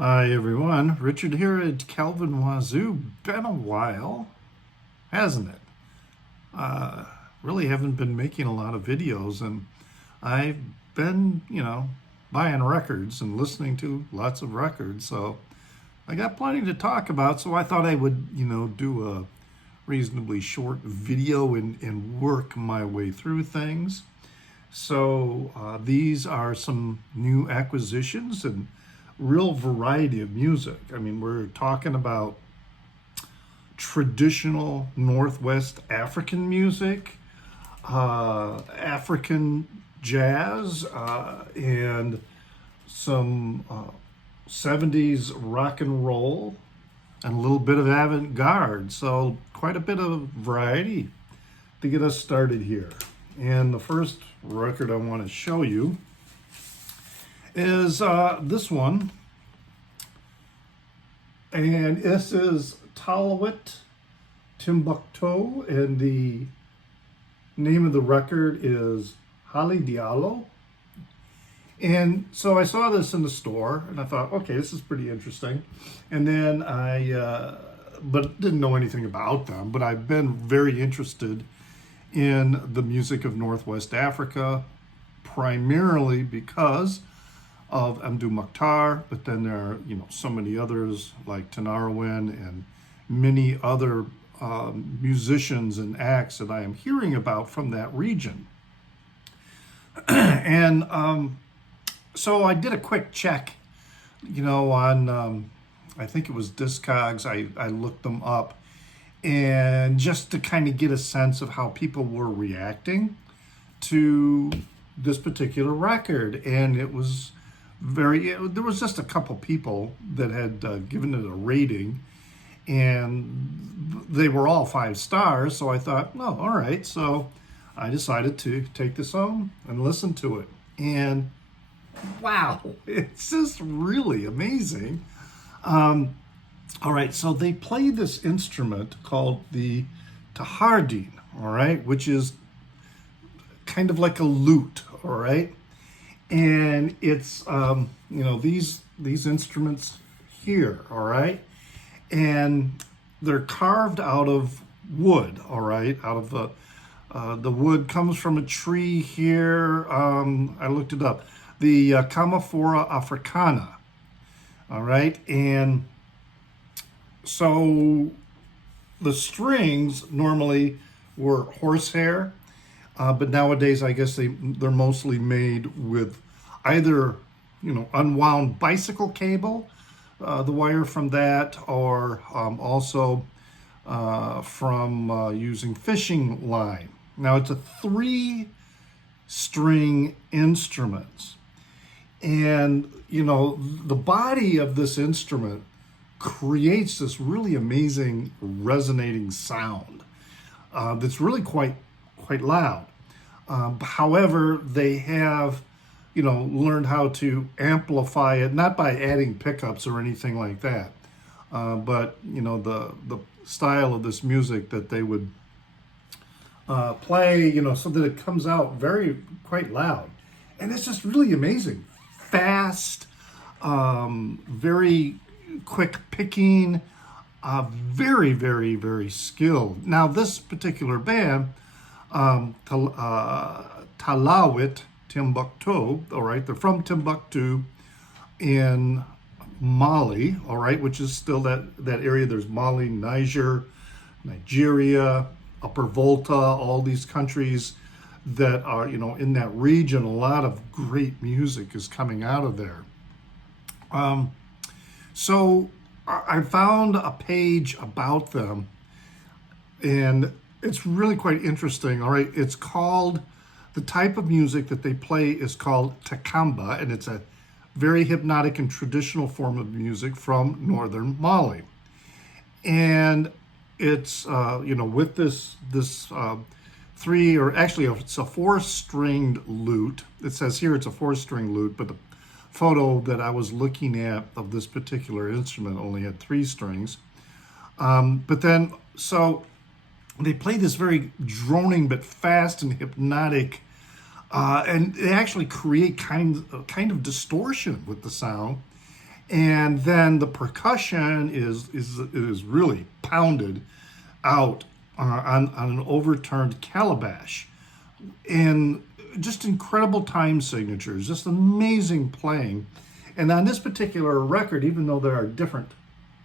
Hi everyone, Richard here at Calvin Wazoo. Been a while, hasn't it? Really haven't been making a lot of videos, and I've been, buying records and listening to lots of records, so I got plenty to talk about, so I thought I would, do a reasonably short video and work my way through things. So these are some new acquisitions and real variety of music. I mean, we're talking about traditional Northwest African music, African jazz, and some 70s rock and roll, and a little bit of avant-garde. So quite a bit of variety to get us started here. And the first record I want to show you is this one. And this is Timbuktu, and the name of the record is Hali Diallo. And so I saw this in the store, and I thought, okay, this is pretty interesting. And then but didn't know anything about them, but I've been very interested in the music of Northwest Africa, primarily because of Mdou Moctar, but then there are, so many others like Tanarwin and many other musicians and acts that I am hearing about from that region. And so I did a quick check, on, I think it was Discogs. I looked them up, and just to kind of get a sense of how people were reacting to this particular record. And it was there was just a couple people that had given it a rating, and they were all 5 stars. So I thought, oh, all right. So I decided to take this home and listen to it. And wow, it's just really amazing. All right, so they play this instrument called the tahardin, all right, which is kind of like a lute, all right? And it's, these instruments here, all right? And they're carved out of wood, all right? Out of the wood comes from a tree here. I looked it up. The Camophora africana, all right? And so the strings normally were horsehair. But nowadays, I guess they're mostly made with either, unwound bicycle cable, the wire from that, or also from using fishing line. Now, it's a 3-string instrument. And, the body of this instrument creates this really amazing resonating sound that's really quite loud. However, they have, learned how to amplify it, not by adding pickups or anything like that, but, the style of this music that they would play, so that it comes out quite loud. And it's just really amazing. Fast, very quick picking, very, very, very skilled. Now, this particular band, Talawit Timbuktu, all right, they're from Timbuktu in Mali, all right, which is still that area. There's Mali, Nigeria, Upper Volta, all these countries that are, in that region. A lot of great music is coming out of there. So I found a page about them, and it's really quite interesting, all right? It's called, the type of music that they play is called takamba, and it's a very hypnotic and traditional form of music from northern Mali. And it's, with this 3, or actually it's a 4-stringed lute. It says here it's a 4-string lute, but the photo that I was looking at of this particular instrument only had 3 strings. But then, so they play this very droning but fast and hypnotic, and they actually create kind of distortion with the sound. And then the percussion is really pounded out on an overturned calabash, and just incredible time signatures, just amazing playing. And on this particular record, even though there are different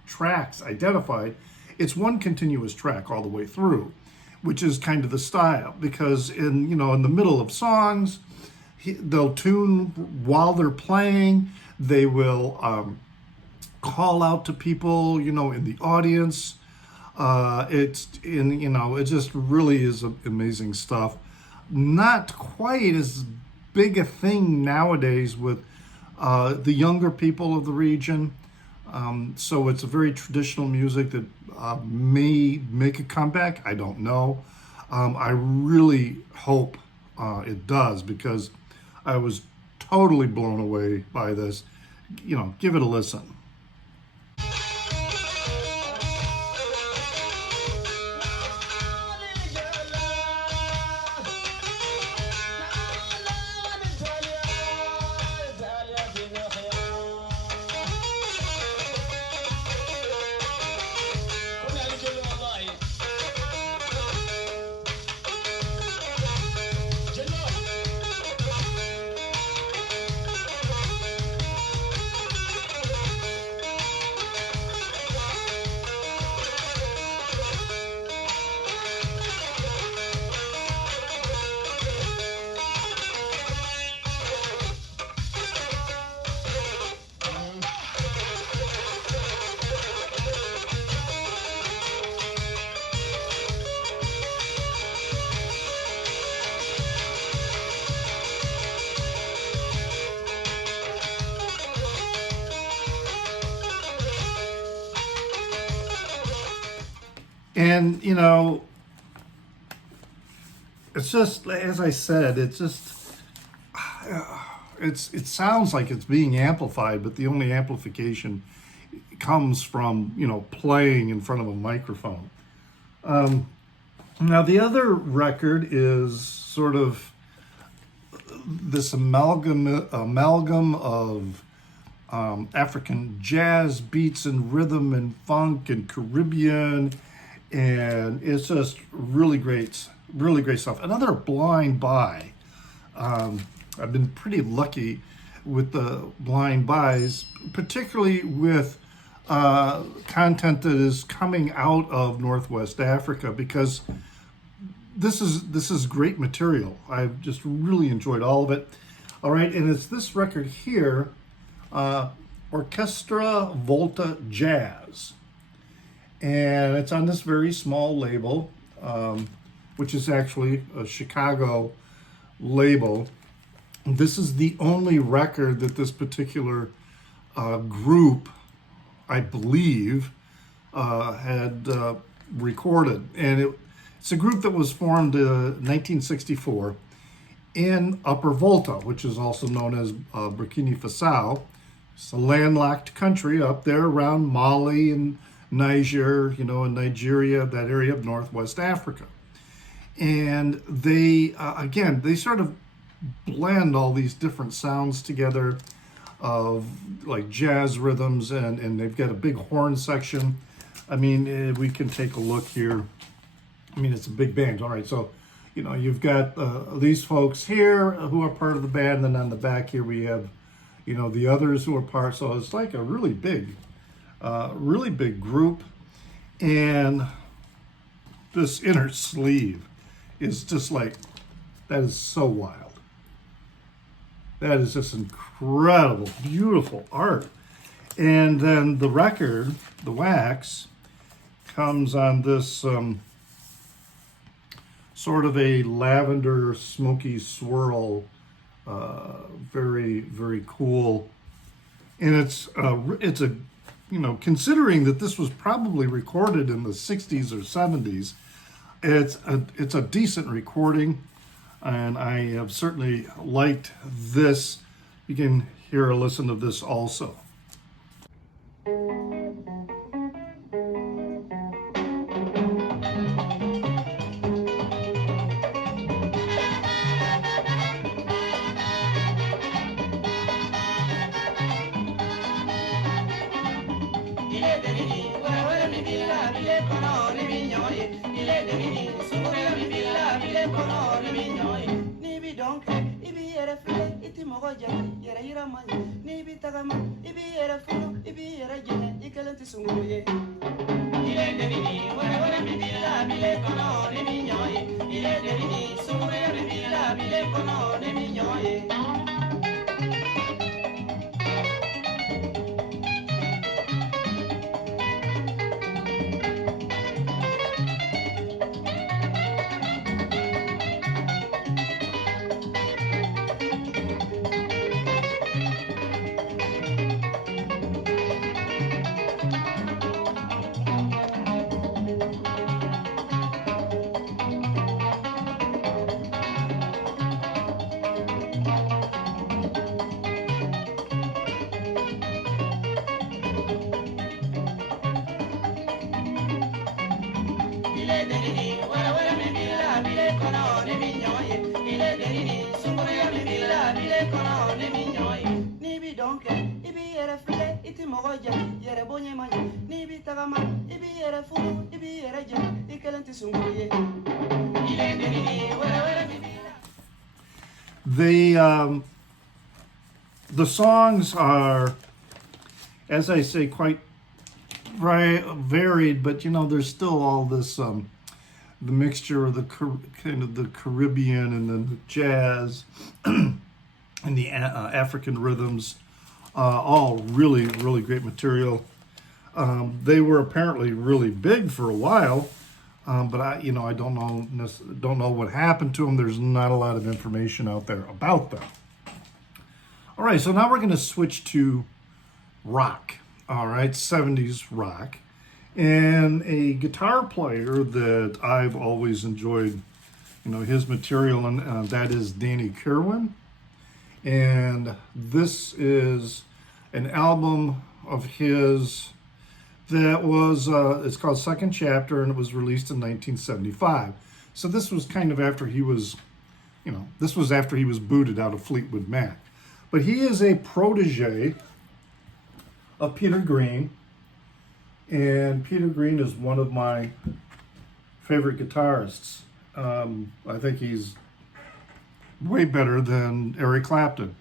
tracks identified, it's one continuous track all the way through, which is kind of the style, because in the middle of songs, they'll tune while they're playing. They will call out to people, in the audience. It just really is amazing stuff. Not quite as big a thing nowadays with the younger people of the region. So it's a very traditional music that may make a comeback. I don't know. I really hope it does, because I was totally blown away by this. Give it a listen. And it's just, as I said, it sounds like it's being amplified, but the only amplification comes from playing in front of a microphone. Now the other record is sort of this amalgam of African jazz beats and rhythm and funk and Caribbean, and it's just really great stuff. Another Blind Buy. I've been pretty lucky with the blind buys, particularly with content that is coming out of Northwest Africa, because this is great material. I've just really enjoyed all of it. All right, and it's this record here, Orchestra Volta Jazz. And it's on this very small label, which is actually a Chicago label. This is the only record that this particular group, I believe, had recorded. And it's a group that was formed in 1964 in Upper Volta, which is also known as Burkina Faso. It's a landlocked country up there around Mali and Niger, and Nigeria, that area of Northwest Africa. And they, again, they sort of blend all these different sounds together of like jazz rhythms, and they've got a big horn section. I mean, we can take a look here. I mean, it's a big band. All right, so, you've got these folks here who are part of the band, and then on the back here we have, the others who are part. So it's like a really big group. And this inner sleeve is just like, that is so wild. That is just incredible, beautiful art. And then the record, the wax, comes on this sort of a lavender smoky swirl, very, very cool. And it's a, considering that this was probably recorded in the 60s or 70s, it's a decent recording, and I have certainly liked this. You can hear a listen of this also. The the songs are, as I say, quite varied, but you know, there's still all this the mixture of the kind of the Caribbean and then the jazz and the African rhythms, all really really great material. They were apparently really big for a while, but I don't know what happened to them. There's not a lot of information out there about them. All right, so now we're going to switch to rock. All right, 70s rock. And a guitar player that I've always enjoyed, you know, his material, and that is Danny Kirwan. And this is an album of his that was, it's called Second Chapter, and it was released in 1975. So this was kind of after he was, you know, this was after he was booted out of Fleetwood Mac. But he is a protege of Peter Green, and Peter Green is one of my favorite guitarists. I think he's way better than Eric Clapton.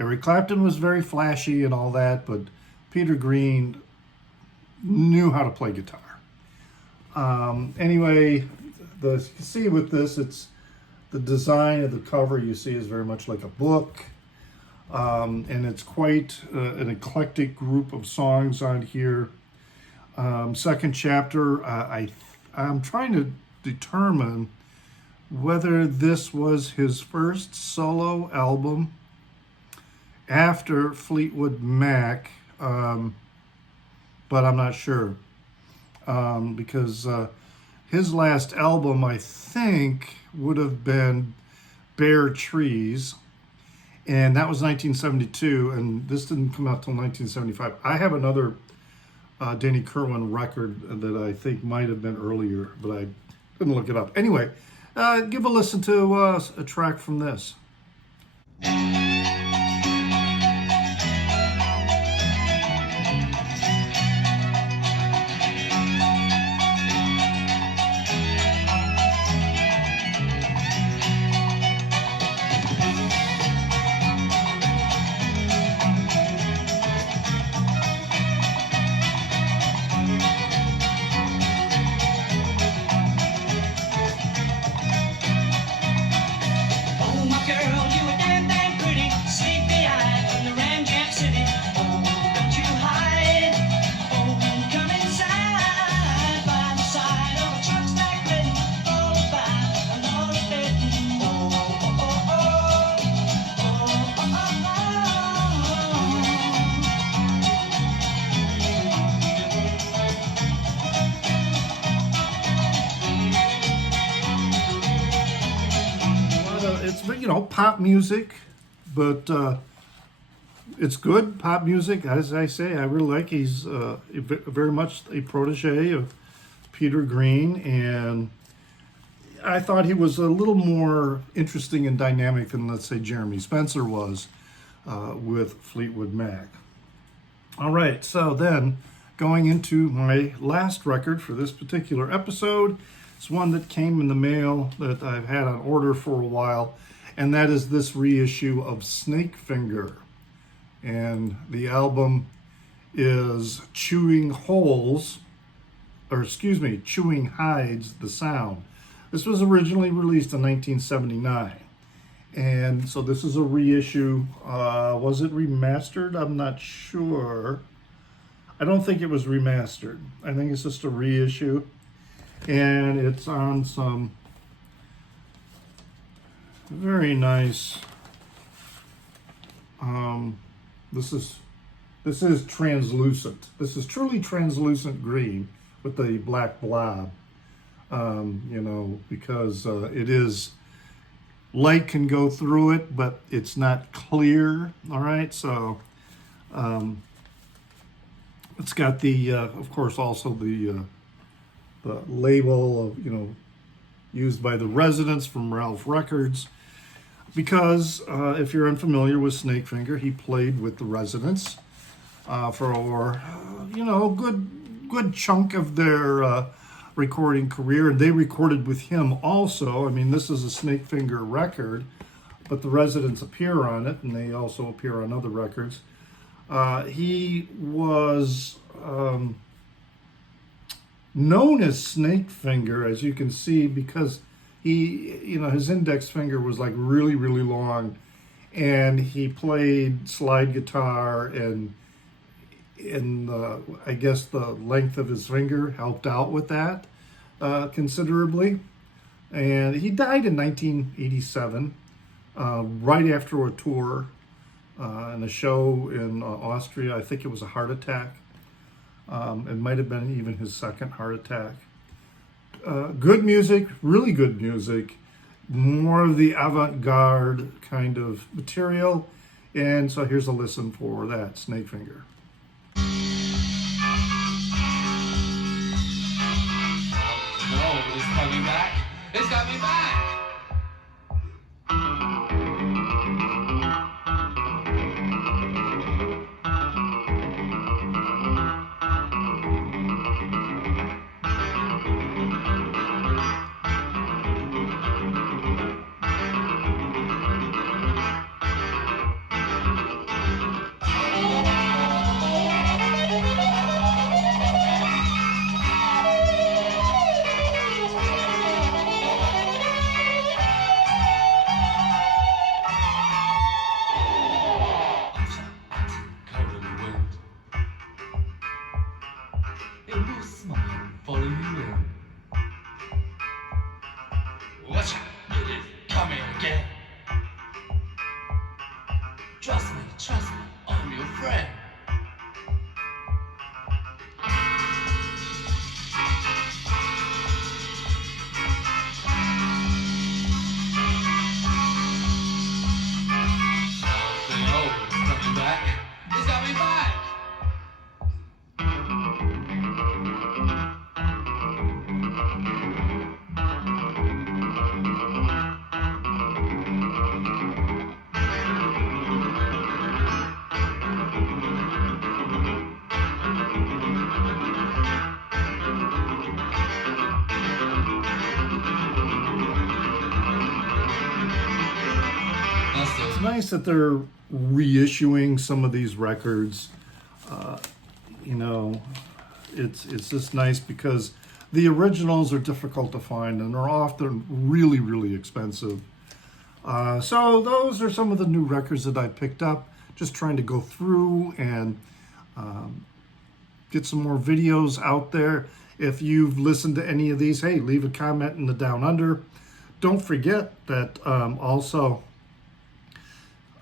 Eric Clapton was very flashy and all that, but Peter Green knew how to play guitar. Anyway, you can see with this, it's the design of the cover you see is very much like a book. And it's quite an eclectic group of songs on here. Second Chapter, I'm trying to determine whether this was his first solo album after Fleetwood Mac, but I'm not sure, because his last album, I think, would have been Bare Trees, and that was 1972, and this didn't come out till 1975. I have another Danny Kirwan record that I think might have been earlier, but I couldn't look it up. Anyway, give a listen to a track from this. You know, pop music, but it's good pop music. As I say, I really like. He's very much a protege of Peter Green, and I thought he was a little more interesting and dynamic than, let's say, Jeremy Spencer was with Fleetwood Mac. All right, so then going into my last record for this particular episode. It's one that came in the mail that I've had on order for a while, and that is this reissue of Snakefinger. And the album is Chewing Hides, the Sound. This was originally released in 1979. And so this is a reissue. Was it remastered? I'm not sure. I don't think it was remastered. I think it's just a reissue. And it's on some very nice, this is translucent. This is truly translucent green with the black blob, because it is, light can go through it, but it's not clear. All right, so it's got the, of course, also the label of, used by the Residents from Ralph Records, because if you're unfamiliar with Snakefinger, he played with the Residents for a good chunk of their recording career, and they recorded with him also. I mean, this is a Snakefinger record, but the Residents appear on it, and they also appear on other records. He was known as Snakefinger, as you can see, because his index finger was like really, really long, and he played slide guitar, and I guess the length of his finger helped out with that considerably. And he died in 1987, right after a tour and a show in Austria. I think it was a heart attack. It might have been even his second heart attack. Good music, really good music, more of the avant-garde kind of material. And so here's a listen for that, Snakefinger. No, it's coming back. It's coming back. Trust me, I'm your friend. Something old is coming back. It's coming back. It's nice that they're reissuing some of these records. It's just nice because the originals are difficult to find and are often really, really expensive. So those are some of the new records that I picked up, just trying to go through and get some more videos out there. If you've listened to any of these, hey, leave a comment in the Down Under. Don't forget that also,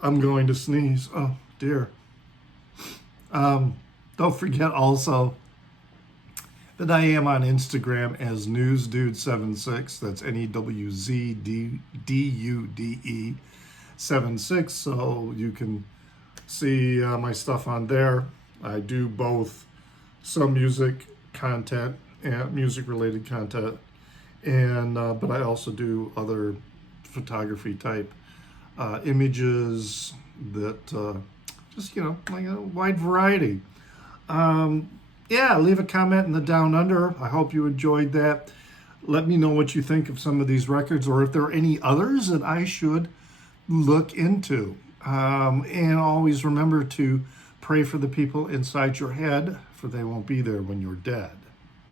I'm going to sneeze. Oh, dear. Don't forget also that I am on Instagram as NewsDude76. That's NEWZDUDE 76. So you can see my stuff on there. I do both some music content and music-related content, and but I also do other photography type images that just like a wide variety. Yeah, leave a comment in the down under. I hope you enjoyed that. Let me know what you think of some of these records, or if there are any others that I should look into. And always remember to pray for the people inside your head, for they won't be there when you're dead.